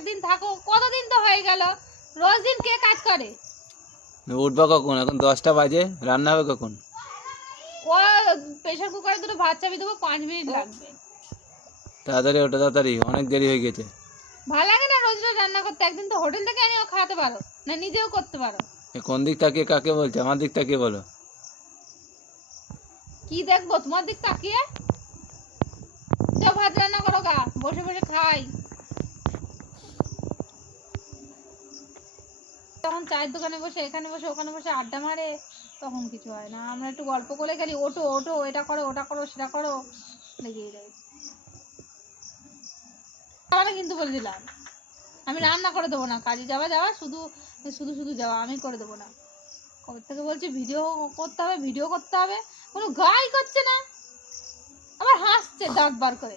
একদিন থাকো, কতদিন তো হয়ে গেল, রোজ দিন কে কাজ করে? উঠবা কখন? এখন 10টা বাজে, রান্না হবে কখন? ও প্রেশার কুকারে দুটো ভাত চাপি দেবো, 5 মিনিট লাগবে। তাড়াতাড়ি ওঠো, তাড়াতাড়ি, অনেক দেরি হয়ে গেছে। ভালো লাগে না রোজ রোজ রান্না করতে? একদিন তো হোটেল থেকে এনেও খাওয়াতে পারো, না নিজেও করতে পারো। কোন দিক তাকিয়ে কাকে বলছে? আমার দিক তাকিয়ে বলো। কি দেখবো তোমার দিক তাকিয়ে? যাও ভাত রান্না করো গা, বসে বসে খাই। তখন চায়ের দোকানে বসে, এখানে বসে, ওখানে বসে আড্ডা মারে, তখন কিছু হয় না। আমরা একটু গল্প করে গেলি, ওঠো ওঠো, এটা করো, ওটা করো, সেটা করো, লেগেই রয়েছে। কিন্তু বলে দিলাম আমি রান্না করে দেবো না, কাজে যাওয়া যাওয়া, শুধু শুধু শুধু যাওয়া, আমি করে দেবো না। কবে থেকে বলছি ভিডিও করতে হবে, ভিডিও করতে হবে, কোনো গাই করছে না, আবার হাসছে দাঁত বার করে।